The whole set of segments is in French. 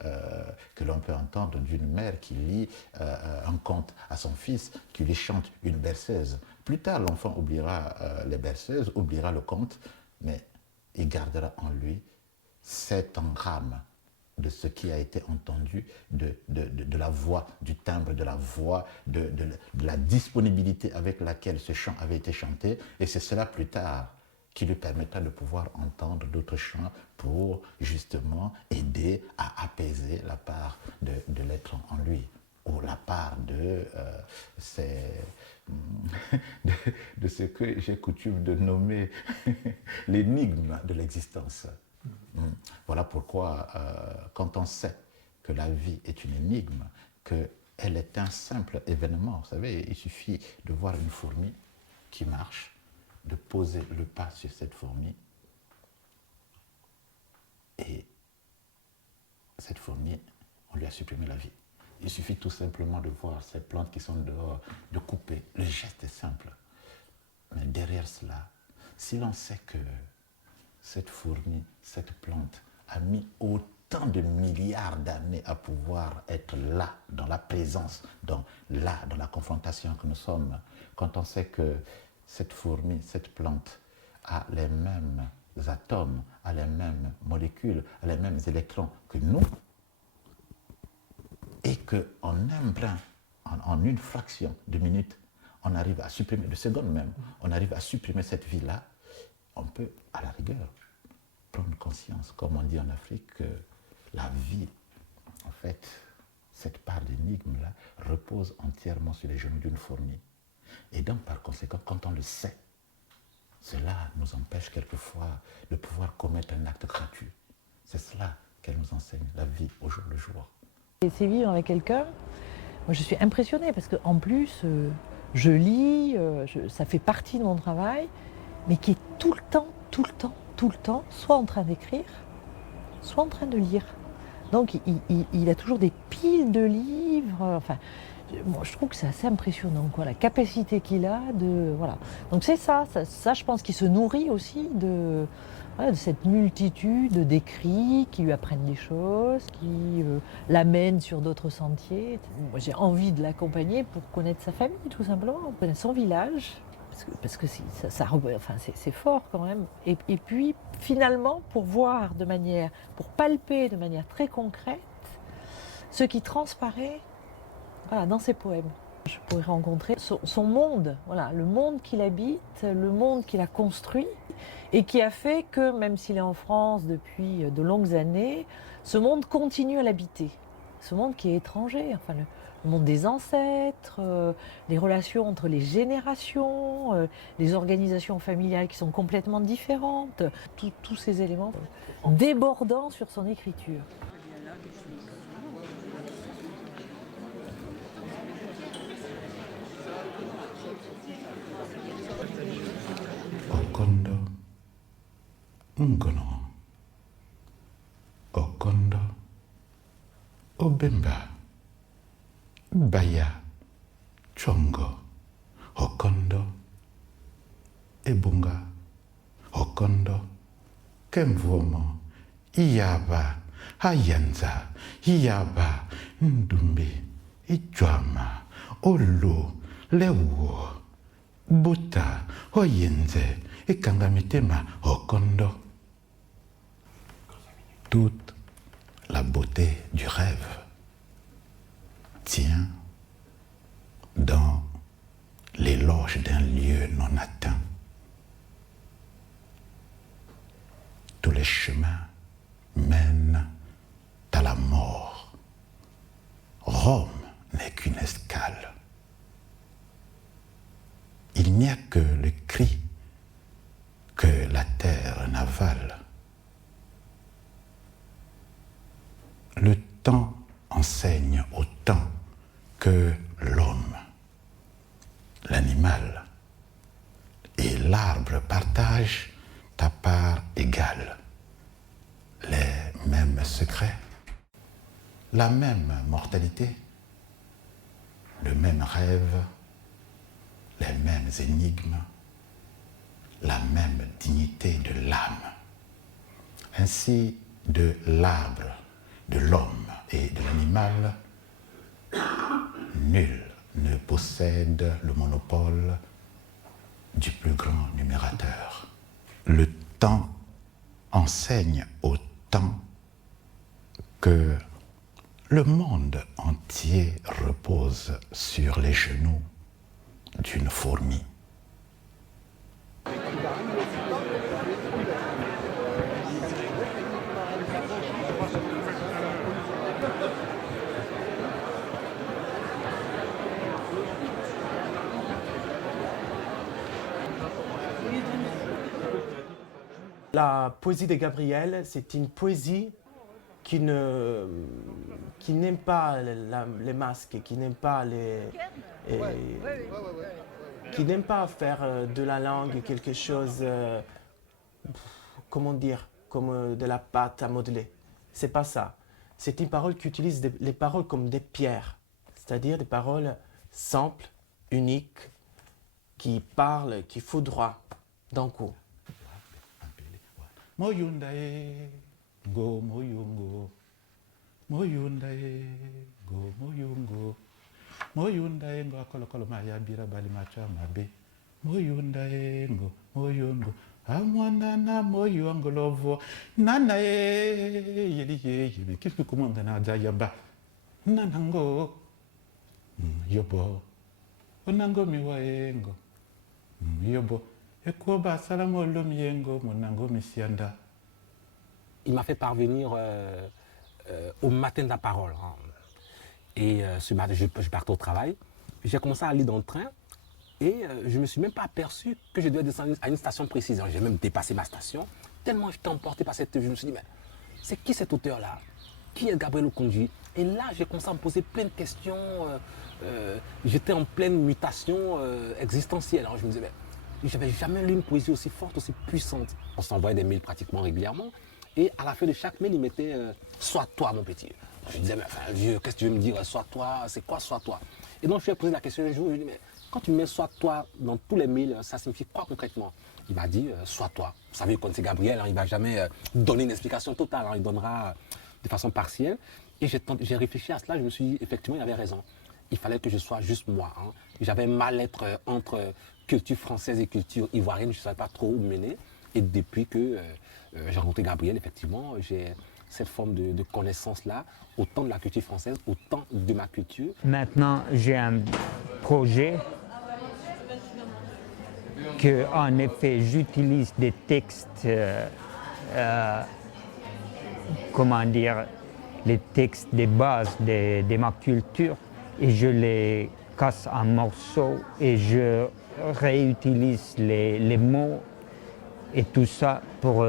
que l'on peut entendre d'une mère qui lit un conte à son fils, qui lui chante une berceuse. Plus tard, l'enfant oubliera les berceuses, oubliera le conte, mais il gardera en lui cet engramme de ce qui a été entendu, de la voix, du timbre de la voix, de la disponibilité avec laquelle ce chant avait été chanté. Et c'est cela plus tard qui lui permettra de pouvoir entendre d'autres chants pour justement aider à apaiser la part de l'être en lui, ou la part de ce que j'ai coutume de nommer l'énigme de l'existence. Voilà pourquoi, quand on sait que la vie est une énigme, qu'elle est un simple événement, vous savez, il suffit de voir une fourmi qui marche, de poser le pas sur cette fourmi, et cette fourmi, on lui a supprimé la vie. Il suffit tout simplement de voir ces plantes qui sont dehors, de couper. Le geste est simple. Mais derrière cela, si l'on sait que cette fourmi, cette plante, a mis autant de milliards d'années à pouvoir être là, dans la présence, dans la confrontation que nous sommes, quand on sait que cette fourmi, cette plante, a les mêmes atomes, a les mêmes molécules, a les mêmes électrons que nous, et qu'en un brin, en une fraction de minute, on arrive à supprimer, de seconde même, on arrive à supprimer cette vie-là, on peut, à la rigueur, prendre conscience, comme on dit en Afrique, que la vie, en fait, cette part d'énigme-là, repose entièrement sur les genoux d'une fourmi. Et donc, par conséquent, quand on le sait, cela nous empêche quelquefois de pouvoir commettre un acte gratuit. C'est cela qu'elle nous enseigne, la vie au jour le jour. Et c'est vivre avec quelqu'un, moi je suis impressionnée parce qu'en plus, je lis, ça fait partie de mon travail, mais qui est tout le temps, soit en train d'écrire, soit en train de lire. Donc il a toujours des piles de livres, enfin, moi, je trouve que c'est assez impressionnant, quoi, la capacité qu'il a de... Voilà. Donc c'est ça, je pense qu'il se nourrit aussi de cette multitude d'écrits qui lui apprennent des choses, qui l'amènent sur d'autres sentiers. Moi, j'ai envie de l'accompagner pour connaître sa famille, tout simplement, connaître son village, parce que c'est fort quand même. Et puis, finalement, pour voir de manière, pour palper de manière très concrète ce qui transparaît, voilà, dans ses poèmes. Je pourrais rencontrer son monde, voilà, le monde qu'il habite, le monde qu'il a construit et qui a fait que, même s'il est en France depuis de longues années, ce monde continue à l'habiter. Ce monde qui est étranger, enfin, le monde des ancêtres, les relations entre les générations, les organisations familiales qui sont complètement différentes, tous ces éléments débordant sur son écriture. Okondo, Ngono, Okondo, Obemba, Baya, Chongo, Okondo, Ebunga, Okondo, Kemvomo, Iyaba, Ayanza, Iyaba, Ndumbe, Ijwama, Olo, Lewo, Buta, Oyenze, Ekangamitema, Okondo. Toute la beauté du rêve tient dans l'éloge d'un lieu non atteint. Tous les chemins mènent à la mort. Rome n'est qu'une escale. Il n'y a que le cri que la terre n'avale. Le temps enseigne autant que l'homme, l'animal et l'arbre partagent à part égale les mêmes secrets, la même mortalité, le même rêve, les mêmes énigmes, la même dignité de l'âme. Ainsi, de l'arbre de l'homme et de l'animal, nul ne possède le monopole du plus grand numérateur. Le temps enseigne au temps que le monde entier repose sur les genoux d'une fourmi. La poésie de Gabriel, c'est une poésie qui n'aime pas les masques, qui n'aime pas qui n'aime pas faire de la langue quelque chose, comment dire, comme de la pâte à modeler. C'est pas ça. C'est une parole qui utilise les paroles comme des pierres, c'est-à-dire des paroles simples, uniques, qui parlent, qui foudroient d'un coup. Moyundae, go moyungo, moyundae, go moyungo, moyundae go akolokolo maya bira bali macha mabe, moyundae go moyungo, amwana moyungo lovo, nana yeli yeli, qu'est-ce que comment on a yaba, nanango, yobo, onango miwaengo, yobo. Il m'a fait parvenir au matin de la parole. Hein. Et ce matin, je partais au travail. J'ai commencé à aller dans le train et je ne me suis même pas aperçu que je devais descendre à une station précise. J'ai même dépassé ma station. Tellement j'étais emporté par cette... Je me suis dit, mais c'est qui cet auteur-là? Qui est Gabriel Okonji? Et là, j'ai commencé à me poser plein de questions. J'étais en pleine mutation existentielle. Alors je me disais, mais j'avais jamais lu une poésie aussi forte, aussi puissante. On s'envoyait des mails pratiquement régulièrement. Et à la fin de chaque mail, il mettait sois toi, mon petit. Je disais, mais enfin, vieux, qu'est-ce que tu veux me dire? Sois toi, c'est quoi sois toi? Et donc, je lui ai posé la question un jour. Je lui ai dit, mais quand tu mets sois toi dans tous les mails, ça signifie quoi concrètement? Il m'a dit, sois toi. Vous savez, quand c'est Gabriel, hein, il ne va jamais donner une explication totale. Hein, il donnera de façon partielle. Et j'ai réfléchi à cela. Je me suis dit, effectivement, il avait raison. Il fallait que je sois juste moi. Hein. J'avais mal être entre culture française et culture ivoirienne, je ne savais pas trop où mener. Et depuis que j'ai rencontré Gabriel, effectivement, j'ai cette forme de connaissance-là, autant de la culture française, autant de ma culture. Maintenant, j'ai un projet que, en effet, j'utilise des textes, comment dire, les textes des bases de ma culture, et je les casse en morceaux et je réutilise les mots et tout ça pour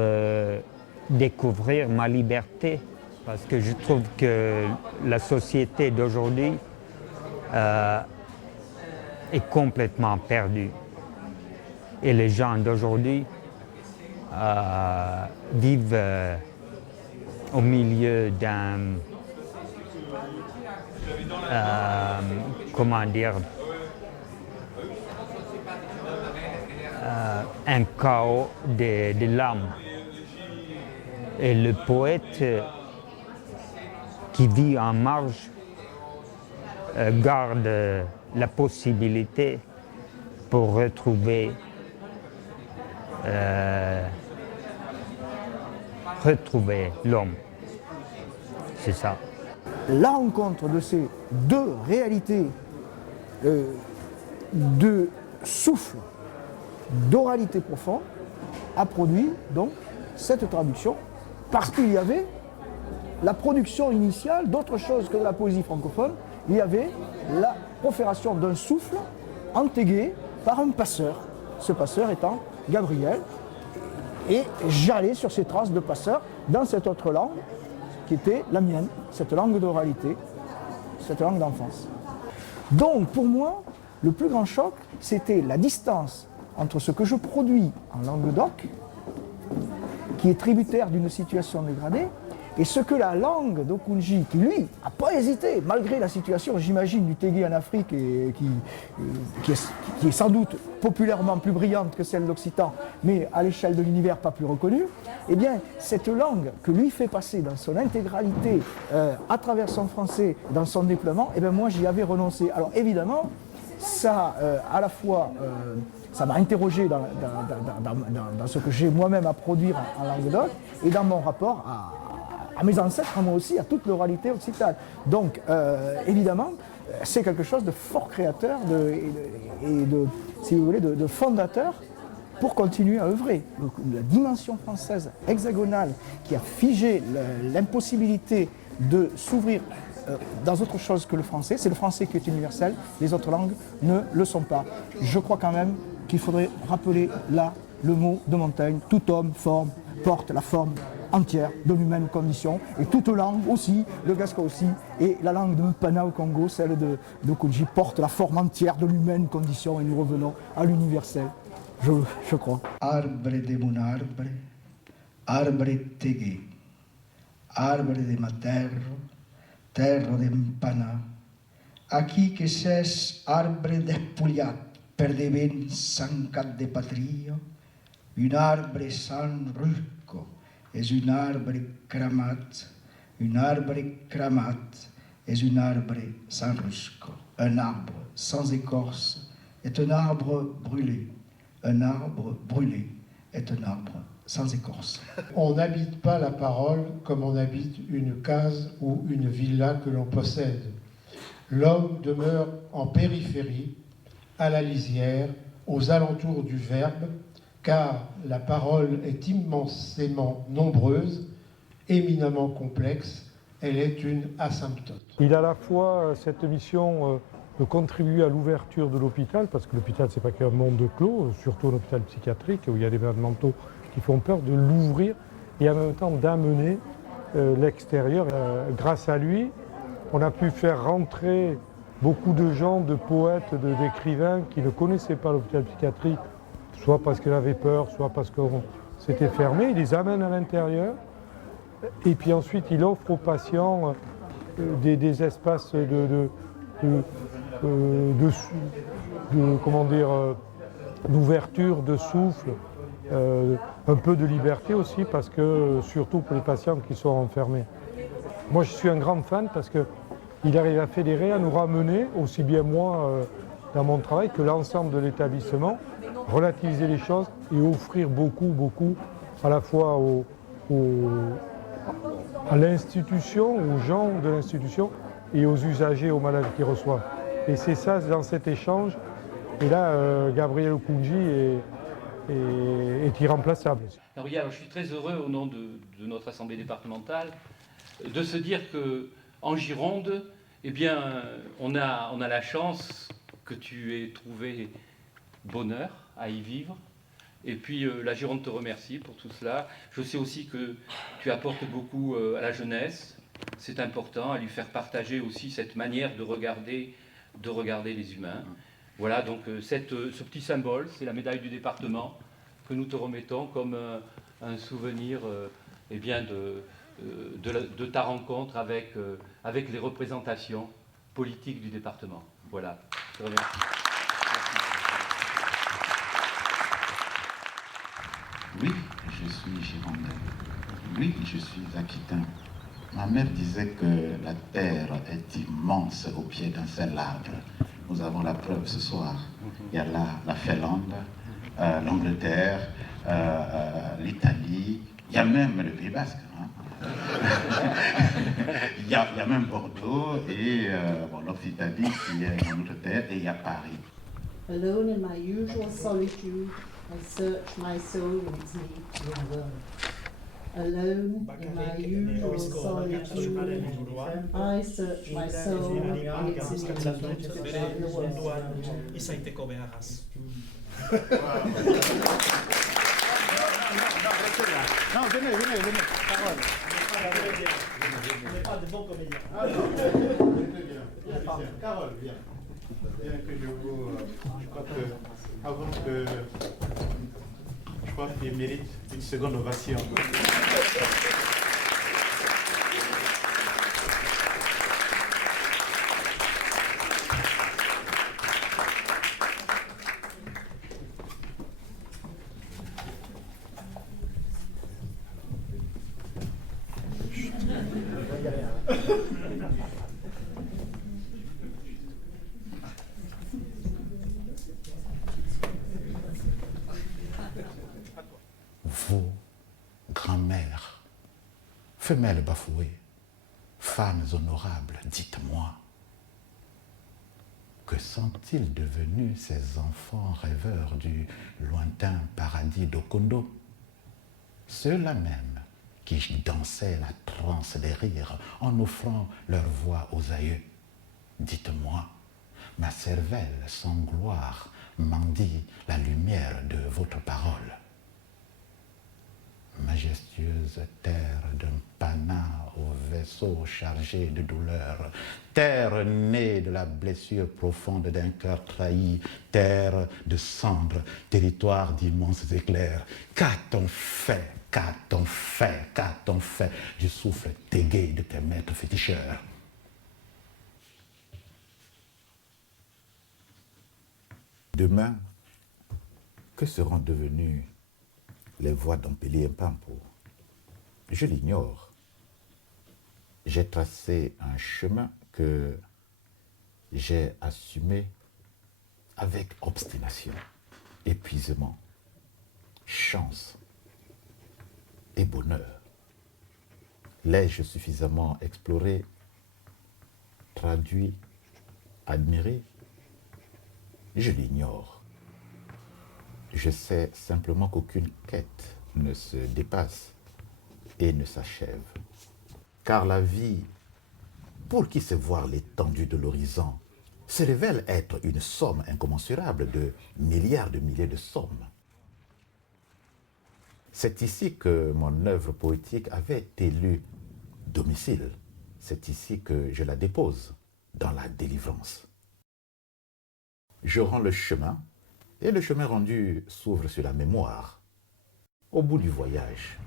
découvrir ma liberté. Parce que je trouve que la société d'aujourd'hui est complètement perdue. Et les gens d'aujourd'hui vivent au milieu d'un... comment dire, un chaos de l'âme. Et le poète qui vit en marge garde la possibilité pour retrouver l'homme. C'est ça. La rencontre de ces deux réalités de souffle, d'oralité profonde, a produit donc cette traduction, parce qu'il y avait la production initiale d'autre chose que de la poésie francophone. Il y avait la profération d'un souffle entégué par un passeur, ce passeur étant Gabriel, et j'allais sur ces traces de passeur dans cette autre langue qui était la mienne, cette langue d'oralité, cette langue d'enfance. Donc pour moi, le plus grand choc, c'était la distance entre ce que je produis en Languedoc, qui est tributaire d'une situation dégradée, Et ce que la langue d'Okunji, qui lui n'a pas hésité, malgré la situation, j'imagine, du Tégué en Afrique, et qui est sans doute populairement plus brillante que celle d'Occitan, mais à l'échelle de l'univers pas plus reconnue, eh bien, cette langue que lui fait passer dans son intégralité, à travers son français, dans son déploiement, eh bien, moi, j'y avais renoncé. Alors, évidemment, ça, à la fois... ça m'a interrogé dans ce que j'ai moi-même à produire en Languedoc et dans mon rapport à mes ancêtres, à moi aussi, à toute l'oralité occitane. Donc, évidemment, c'est quelque chose de fort créateur si vous voulez, de fondateur pour continuer à œuvrer. Donc, la dimension française hexagonale qui a figé l'impossibilité de s'ouvrir dans autre chose que le français, c'est le français qui est universel, les autres langues ne le sont pas. Je crois quand même qu'il faudrait rappeler là le mot de Montaigne, tout homme porte la forme entière de l'humaine condition, et toute langue aussi, le gascon aussi, et la langue de Mpana au Congo, celle de Okunji, porte la forme entière de l'humaine condition, et nous revenons à l'universel, je crois. Arbre de mon arbre, arbre tegué, arbre de ma terre de Mpana, aquí que s'és arbre despullat per devent sancat de patria, un arbre sans rusco és un arbre cramat, un arbre cramat és un arbre sans rusco. Un arbre sans écorce est un arbre brûlé, un arbre brûlé est un arbre sans écorce. On n'habite pas la parole comme on habite une case ou une villa que l'on possède. L'homme demeure en périphérie, à la lisière, aux alentours du verbe, car la parole est immensément nombreuse, éminemment complexe, elle est une asymptote. Il a à la fois cette mission de contribuer à l'ouverture de l'hôpital, parce que l'hôpital c'est pas qu'un monde clos, surtout un hôpital psychiatrique où il y a des malades mentaux qui font peur, de l'ouvrir et en même temps d'amener l'extérieur. Grâce à lui, on a pu faire rentrer beaucoup de gens, de poètes, d'écrivains qui ne connaissaient pas l'hôpital psychiatrique, soit parce qu'ils avaient peur, soit parce que c'était fermé. Il les amène à l'intérieur et puis ensuite il offre aux patients des espaces d'ouverture, de souffle, un peu de liberté aussi, parce que surtout pour les patients qui sont enfermés. Moi je suis un grand fan parce qu'il arrive à fédérer, à nous ramener, aussi bien moi dans mon travail que l'ensemble de l'établissement, relativiser les choses et offrir beaucoup à la fois à l'institution, aux gens de l'institution et aux usagers, aux malades qui reçoivent. Et c'est ça, dans cet échange. Et là, Gabriel Okunji est irremplaçable. Alors, je suis très heureux, au nom de notre assemblée départementale, de se dire qu'en Gironde, eh bien, on a la chance que tu aies trouvé bonheur à y vivre. Et puis, la Gironde te remercie pour tout cela. Je sais aussi que tu apportes beaucoup à la jeunesse. C'est important, à lui faire partager aussi cette manière de regarder les humains. Voilà, donc ce petit symbole, c'est la médaille du département que nous te remettons comme un souvenir eh bien de ta rencontre avec les représentations politiques du département. Voilà, je te remercie. Oui, je suis girondin. Oui, je suis aquitain. Ma mère disait que la terre est immense au pied d'un seul arbre. Nous avons la preuve ce soir. Il y a là la Finlande, l'Angleterre, l'Italie, il y a même le Pays Basque. Hein. il y a même Bordeaux et l'Occitanie qui est en Angleterre, et il y a Paris. Alone in my usual solitude, I search my soul in its need to be alone. Alone in my usual solitude, I search my soul in its need to find the world. Non, venez. Parole. On n'est pas de bons comédiens. Carole, viens. Bien que je crois que, avant que, je crois qu'il mérite une seconde ovation. Vous, grand-mères, femelles bafouées, femmes honorables, dites-moi, que sont-ils devenus ces enfants rêveurs du lointain paradis d'Okondo? Ceux-là même qui dansaient la transe des rires en offrant leur voix aux aïeux. Dites-moi, ma cervelle sans gloire mendie la lumière de votre parole. Majestueuse terre d'un pana au vaisseau chargé de douleur, terre née de la blessure profonde d'un cœur trahi, terre de cendres, territoire d'immenses éclairs. Qu'a-t-on fait? Qu'a-t-on fait? Qu'a-t-on fait du souffle tégué de tes maîtres féticheurs? Demain, que seront devenus les voies d'Ampélie Mpampo? Je l'ignore. J'ai tracé un chemin que j'ai assumé avec obstination, épuisement, chance et bonheur. L'ai-je suffisamment exploré, traduit, admiré? Je l'ignore. Je sais simplement qu'aucune quête ne se dépasse et ne s'achève. Car la vie, pour qui sait voir l'étendue de l'horizon, se révèle être une somme incommensurable de milliards de milliers de sommes. C'est ici que mon œuvre poétique avait élu domicile. C'est ici que je la dépose, dans la délivrance. Je rends le chemin, et le chemin rendu s'ouvre sur la mémoire. Au bout du voyage,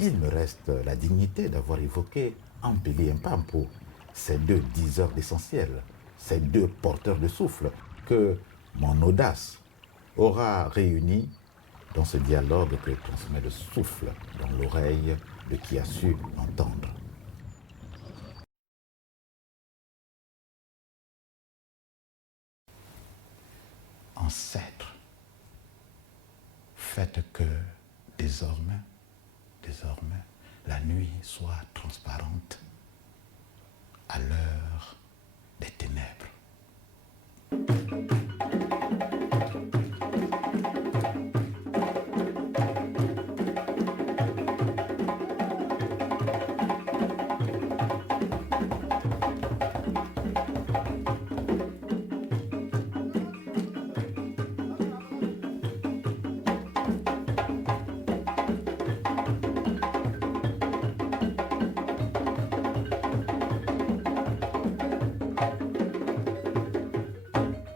il me reste la dignité d'avoir évoqué Ampélie Mpampo, ces deux diseurs d'essentiel, ces deux porteurs de souffle que mon audace aura réunis dans ce dialogue que transmet le souffle dans l'oreille de qui a su entendre. Ancêtres, faites que désormais, la nuit soit transparente